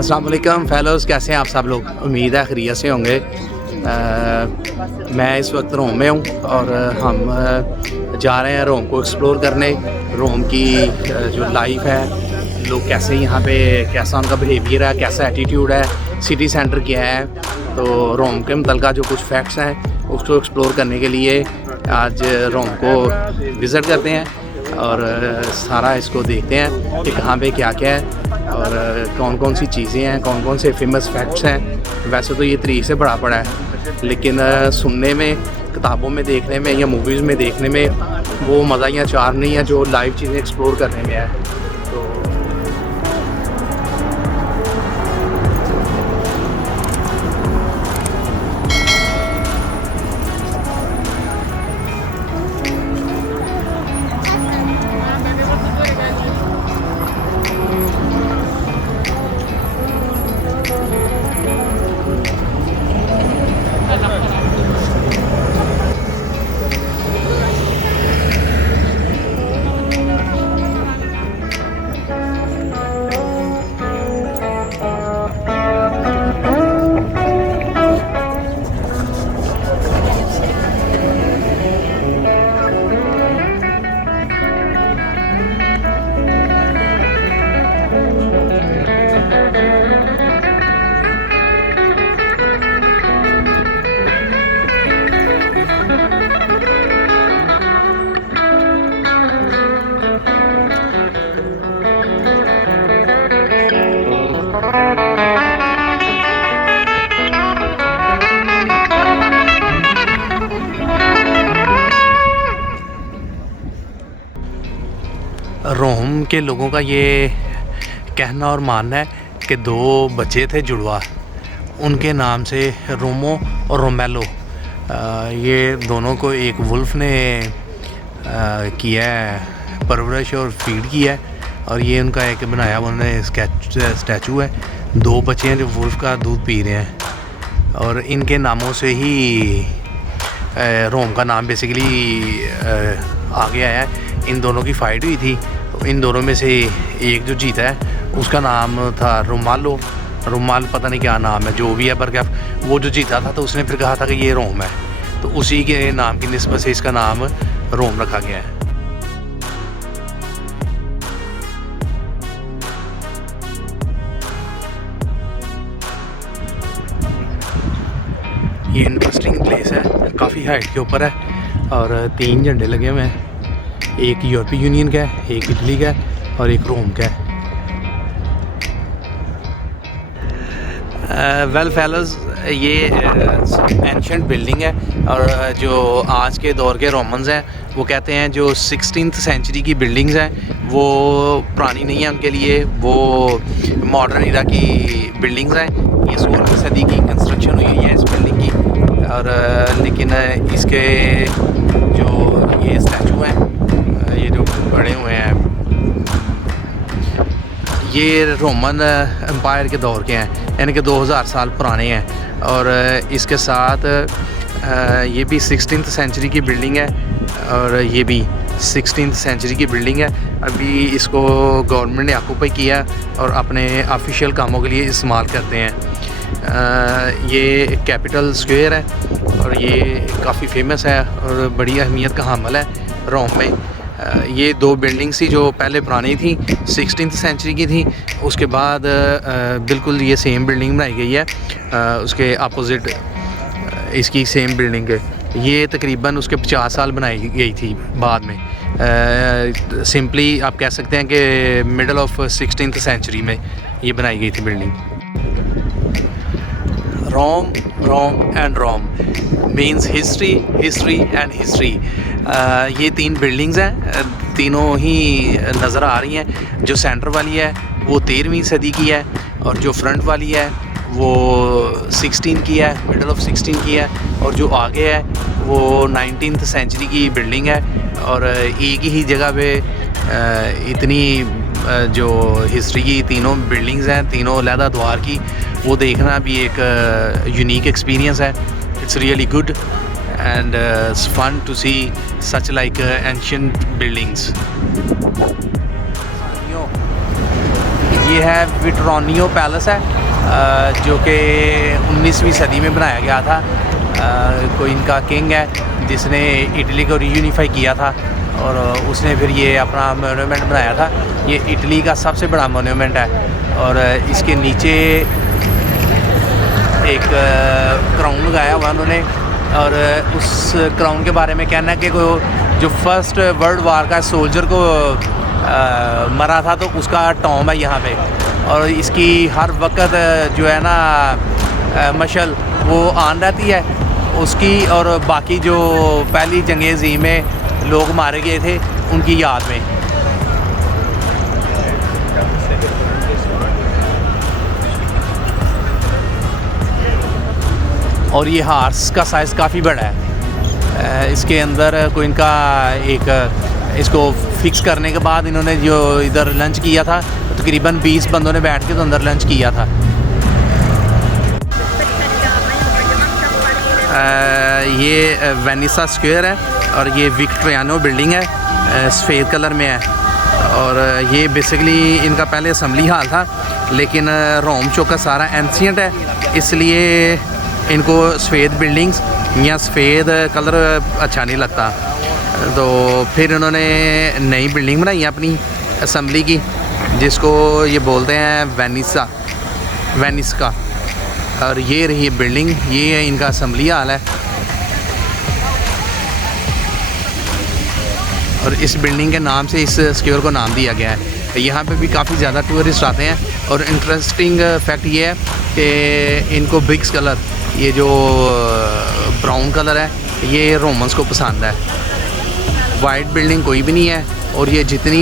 अस्सलाम वालेकुम फेलोज़, कैसे हैं आप सब लोग। उम्मीद है खैरियत से होंगे। मैं इस वक्त रोम में हूँ और हम जा रहे हैं रोम को एक्सप्लोर करने। रोम की जो लाइफ है, लोग कैसे यहाँ पे, कैसा उनका बिहेवियर है, कैसा एटीट्यूड है, सिटी सेंटर क्या है। तो रोम के मुतल्लिक़ जो कुछ फैक्ट्स हैं उसको एक्सप्लोर करने के लिए आज रोम को विज़िट करते हैं और सारा इसको देखते हैं कि कहाँ पे क्या क्या है और कौन कौन सी चीज़ें हैं, कौन कौन से फेमस फैक्ट्स हैं। वैसे तो ये तारीख़ से बड़ा पड़ा है, लेकिन सुनने में, किताबों में देखने में या मूवीज़ में देखने में वो मज़ा या चार नहीं है जो लाइव चीज़ें एक्सप्लोर करने में है। तो रोम के लोगों का ये कहना और मानना है कि दो बच्चे थे जुड़वा, उनके नाम से रोमो और रोमेलो, ये दोनों को एक वुल्फ ने किया है, परवरिश और फीड किया है। और ये उनका एक बनाया उन्होंने स्टैचू है। दो बच्चे हैं जो वुल्फ का दूध पी रहे हैं और इनके नामों से ही रोम का नाम बेसिकली आगे आया है। इन दोनों की फ़ाइट हुई थी, तो इन दोनों में से एक जो जीता है उसका नाम था रोमालो। रोमाल पता नहीं क्या नाम है, जो भी है, पर क्या वो जो जीता था तो उसने फिर कहा था कि ये रोम है, तो उसी के नाम की निस्बत से इसका नाम रोम रखा गया है। ये इंटरेस्टिंग प्लेस है, काफ़ी हाइट के ऊपर है और 3 झंडे लगे हुए हैं। एक यूरोपीय यूनियन का है, एक इटली का है और एक रोम का है। वेल फेलोज़, ये एंशंट बिल्डिंग है और जो आज के दौर के रोमन्स हैं वो कहते हैं जो 16th सेंचुरी की बिल्डिंग्स हैं वो पुरानी नहीं है उनके लिए, वो मॉडर्न इरा की बिल्डिंग्स हैं। ये 16वीं सदी की कंस्ट्रक्शन हुई है इस बिल्डिंग की। और लेकिन इसके जो ये स्टैचू हैं, ये जो बड़े हुए हैं, ये रोमन एम्पायर के दौर के हैं, यानी कि 2000 साल पुराने हैं। और इसके साथ ये भी 16th सेंचुरी की बिल्डिंग है और ये भी 16th सेंचुरी की बिल्डिंग है। अभी इसको गवर्नमेंट ने ऑक्यूपाई किया और अपने ऑफिशियल कामों के लिए इस्तेमाल करते हैं। ये कैपिटल स्क्वायर है और ये काफ़ी फेमस है और बड़ी अहमियत का हामिल है रोम में। ये दो बिल्डिंग्स थी जो पहले पुरानी थी, 16th सेंचुरी की थी। उसके बाद बिल्कुल ये सेम बिल्डिंग बनाई गई है, उसके अपोजिट इसकी सेम बिल्डिंग है। ये तकरीबन उसके 50 साल बनाई गई थी बाद में। सिंपली आप कह सकते हैं कि मिडल ऑफ 16th सेंचुरी में ये बनाई गई थी building. Rome, Rome and Rome means history, history and history. ये 3 बिल्डिंग्स हैं, तीनों ही नज़र आ रही हैं। जो सेंटर वाली है वो 13वीं सदी की है और जो फ्रंट वाली है वो 16 की है, मिडल ऑफ 16 की है। और जो आगे है वो 19th सेंचुरी की बिल्डिंग है। और एक ही जगह पे इतनी जो हिस्ट्री की तीनों बिल्डिंग्स हैं, तीनों अलहदा द्वार की, वो देखना भी एक यूनिक एक्सपीरियंस है। It's really good and it's fun to see such like ancient buildings. ये है विट्रोनियो पैलेस है, जो कि 19वीं सदी में बनाया गया था। कोई इनका किंग है जिसने इटली को रीयूनिफाई किया था और उसने फिर ये अपना मोन्यूमेंट बनाया था। ये इटली का सबसे बड़ा मोन्यूमेंट है और इसके नीचे एक क्राउन लगाया हुआ उन्होंने और उस क्राउन के बारे में कहना है कि जो फर्स्ट वर्ल्ड वार का सोल्जर को मरा था तो उसका टॉम है यहाँ पे, और इसकी हर वक्त जो है ना मशल वो आन रहती है उसकी, और बाकी जो पहली जंग अज़ीम में लोग मारे गए थे उनकी याद में। और ये हार्स का साइज़ काफ़ी बड़ा है। इसके अंदर कोई इनका एक इसको फिक्स करने के बाद इन्होंने जो इधर लंच किया था तो तकरीबन 20 बंदों ने बैठ के तो अंदर लंच किया था। ये वेनिसा स्क्वायर है और ये विक्टोरियानो बिल्डिंग है, सफ़ेद कलर में है। और ये बेसिकली इनका पहले असम्बली हाल था, लेकिन रोम चौका सारा एंशिएंट है, इसलिए इनको सफ़ेद बिल्डिंग्स या सफ़ेद कलर अच्छा नहीं लगता। तो फिर इन्होंने नई बिल्डिंग बनाई अपनी असम्बली की, जिसको ये बोलते हैं वेनिस्का। और ये रही बिल्डिंग, ये इनका असम्बली हाल है। और इस बिल्डिंग के नाम से इस स्क्वायर को नाम दिया गया है। यहाँ पे भी काफ़ी ज़्यादा टूरिस्ट आते हैं। और इंटरेस्टिंग फैक्ट ये है कि इनको ब्रिक्स कलर, ये जो ब्राउन कलर है, ये रोमन्स को पसंद है। वाइट बिल्डिंग कोई भी नहीं है। और ये जितनी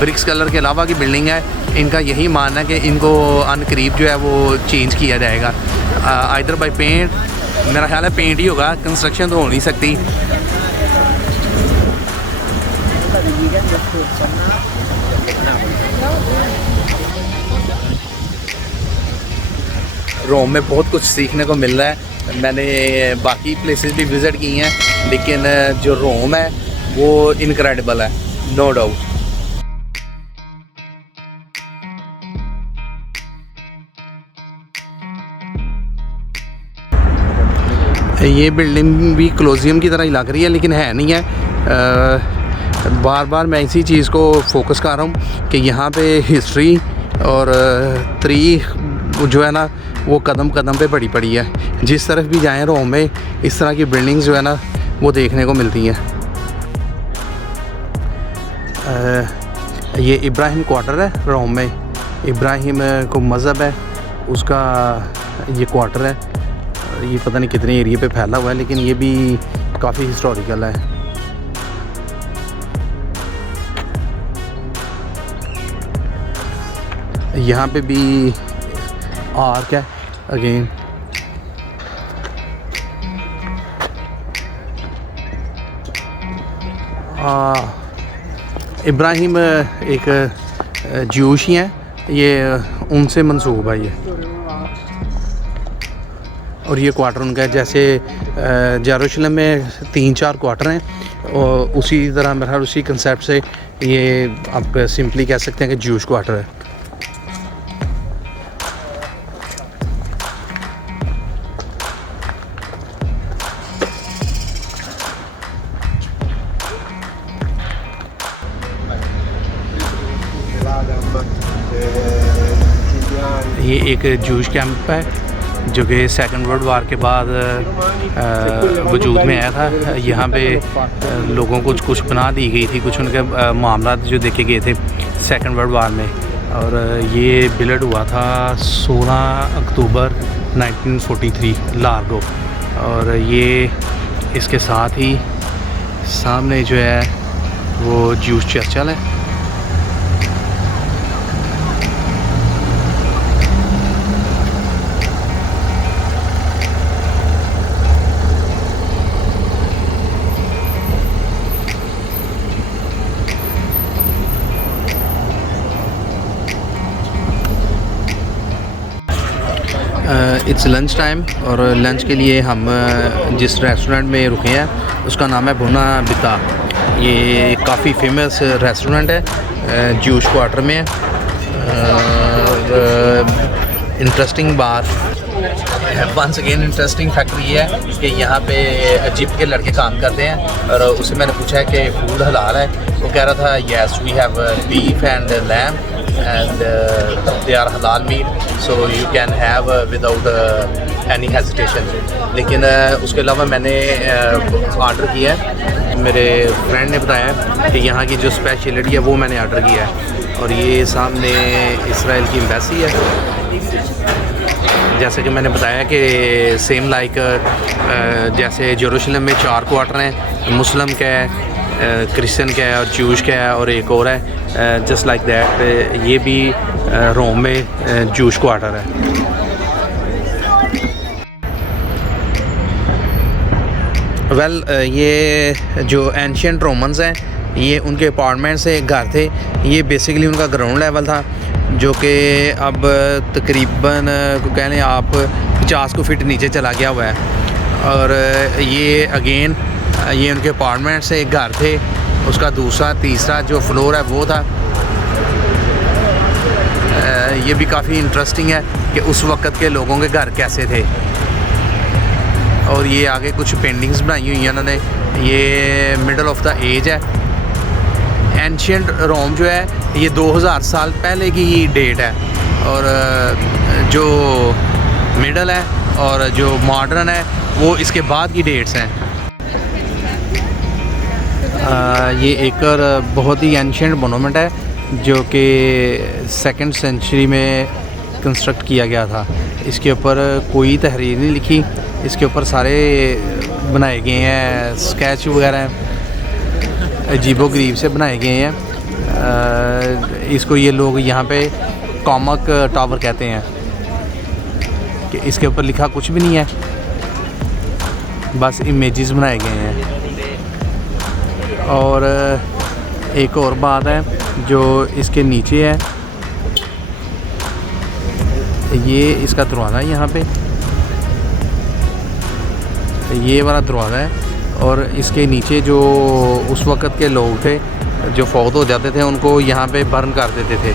ब्रिक्स कलर के अलावा की बिल्डिंग है, इनका यही मानना है कि इनको अनकरीब जो है वो चेंज किया जाएगा, आइदर बाय पेंट। मेरा ख्याल है पेंट ही होगा, कंस्ट्रक्शन तो हो नहीं सकती। रोम में बहुत कुछ सीखने को मिल रहा है। मैंने बाकी प्लेसेस भी विज़िट की हैं, लेकिन जो रोम है वो इनक्रेडिबल है, नो डाउट। ये बिल्डिंग भी कॉलोसियम की तरह ही लग रही है, लेकिन है नहीं है। बार बार मैं इसी चीज़ को फोकस कर रहा हूँ कि यहाँ पे हिस्ट्री और तारीख जो है ना वो कदम कदम पे पड़ी पड़ी है। जिस तरफ भी जाएं रोम में इस तरह की बिल्डिंग्स जो है ना वो देखने को मिलती हैं। ये इब्राहिम क्वार्टर है रोम में। इब्राहिम को मज़हब है उसका ये क्वार्टर है। ये पता नहीं कितने एरिया पे फैला हुआ है, लेकिन ये भी काफ़ी हिस्टोरिकल है। यहाँ पे भी आर्क है अगेन। इब्राहिम एक ज्यूश ही हैं, ये उनसे मंसूब है ये। और ये क्वार्टर उनका है, जैसे जेरूशलेम में 3-4 क्वार्टर हैं और उसी तरह मेरा उसी कंसेप्ट से ये आप सिंपली कह सकते हैं कि ज्यूश क्वार्टर है। ये एक जूश कैंप है जो कि सेकंड वर्ल्ड वार के बाद वजूद में आया था। यहाँ पे लोगों को कुछ पनाह दी गई थी, कुछ उनके मामला जो देखे गए थे सेकंड वर्ल्ड वार में। और ये बिल्ड हुआ था 16 अक्टूबर 1943 लार्गो। और ये इसके साथ ही सामने जो है वो जूश चर्चल है। इट्स लंच टाइम और लंच के लिए हम जिस रेस्टोरेंट में रुके हैं उसका नाम है बुना बिता। ये काफ़ी फेमस रेस्टोरेंट है जूश क्वार्टर में है। इंटरेस्टिंग बात वंस अगेन इंटरेस्टिंग फैक्टर ये है कि यहाँ पे इजिप्ट के लड़के काम करते हैं और उससे मैंने पूछा है कि फूड हलाल है। वो कह रहा था yes we have beef and lamb and they are halal meat so you can have without any hesitation. लेकिन उसके अलावा मैंने ऑर्डर किया है, मेरे फ्रेंड ने बताया कि यहाँ की जो स्पेशलिटी है वो मैंने ऑर्डर किया है। और ये सामने इसराइल की एम्बेसी है। जैसे कि मैंने बताया कि सेम लाइक जैसे जेरूशलम में 4 क्वार्टर हैं, मुस्लिम का है, क्रिश्चियन का है और जूश का है और एक और है। जस्ट लाइक दैट ये भी रोम में जूश क्वार्टर है। वेल ये जो एंशियंट रोमन्स हैं ये उनके अपार्टमेंट से घर थे। ये बेसिकली उनका ग्राउंड लेवल था जो कि अब तकरीबन कह लें आप 50 को फीट नीचे चला गया हुआ है। और ये अगेन ये उनके अपार्टमेंट से एक घर थे, उसका दूसरा तीसरा जो फ्लोर है वो था। ये भी काफ़ी इंटरेस्टिंग है कि उस वक़्त के लोगों के घर कैसे थे। और ये आगे कुछ पेंटिंग्स बनाई हुई हैं उन्होंने। ये मिडल ऑफ द एज है। एंशियंट रोम जो है ये 2000 साल पहले की डेट है और जो मिडल है और जो मॉडर्न है वो इसके बाद की डेट्स हैं। ये एक और बहुत ही एंशियंट मोनूमेंट है जो कि 2nd सेंचुरी में कंस्ट्रक्ट किया गया था। इसके ऊपर कोई तहरीर नहीं लिखी, इसके ऊपर सारे बनाए गए हैं स्केच वगैरह अजीबो-गरीब से बनाए गए हैं। इसको ये लोग यहाँ पे कॉमक टावर कहते हैं कि इसके ऊपर लिखा कुछ भी नहीं है, बस इमेजेस बनाए गए हैं। और एक और बात है जो इसके नीचे है, ये इसका दरवाज़ा है। यहाँ पे ये वाला दरवाज़ा है और इसके नीचे जो उस वक़्त के लोग थे जो फौत हो जाते थे उनको यहाँ पे बर्न कर देते थे।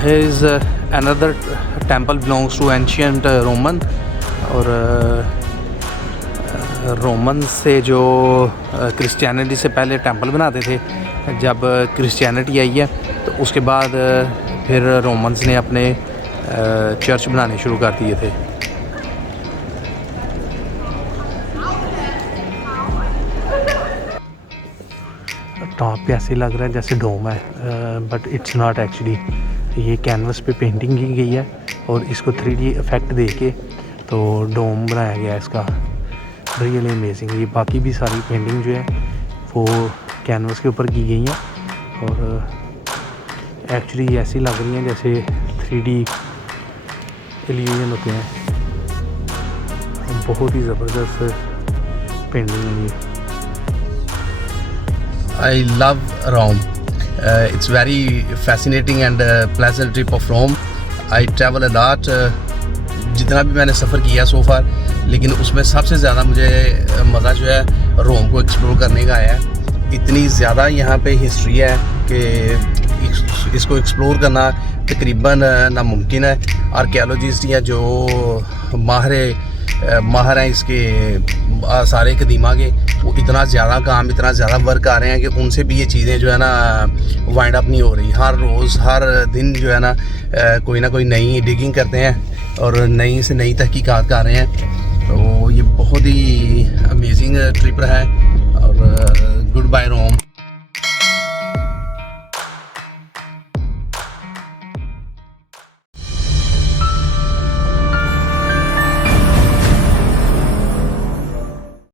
Here is another temple belongs to ancient Roman। और रोमन से जो क्रिश्चियनिटी से पहले टेंपल बनाते थे, जब क्रिश्चियनिटी आई है तो उसके बाद फिर रोमन्स ने अपने चर्च बनाने शुरू कर दिए थे। टॉप पे ऐसे लग रहा है जैसे डोम है, बट इट्स नॉट एक्चुअली। ये कैनवस पे पेंटिंग की गई है और इसको 3D इफेक्ट दे के तो डोम बनाया गया है इसका। Really amazing. ये बाकी भी सारी पेंटिंग जो है वो कैनवस के ऊपर की गई हैं और एक्चुअली ऐसी लग रही हैं जैसे 3D इल्यूजन होते हैं। बहुत ही ज़बरदस्त पेंटिंग है ये। I love Rome. It's very fascinating and pleasant trip of Rome. I travel a lot. जितना भी मैंने सफ़र किया सो फार, लेकिन उसमें सबसे ज़्यादा मुझे मज़ा जो है रोम को एक्सप्लोर करने का आया है। इतनी ज़्यादा यहाँ पे हिस्ट्री है कि इसको एक्सप्लोर करना तकरीबन नामुमकिन है। आर्कियोलॉजिस्ट या जो माहिर हैं इसके सारे कदीमा के, वो इतना ज़्यादा वर्क आ रहे हैं कि उनसे भी ये चीज़ें जो है ना वाइंड अप नहीं हो रही। हर रोज़ हर दिन जो है ना कोई ना कोई नई डिगिंग करते हैं और नई से नई तहकीकात कर रहे हैं। तो ये बहुत ही अमेजिंग ट्रिप रहा है और गुड बाय रोम।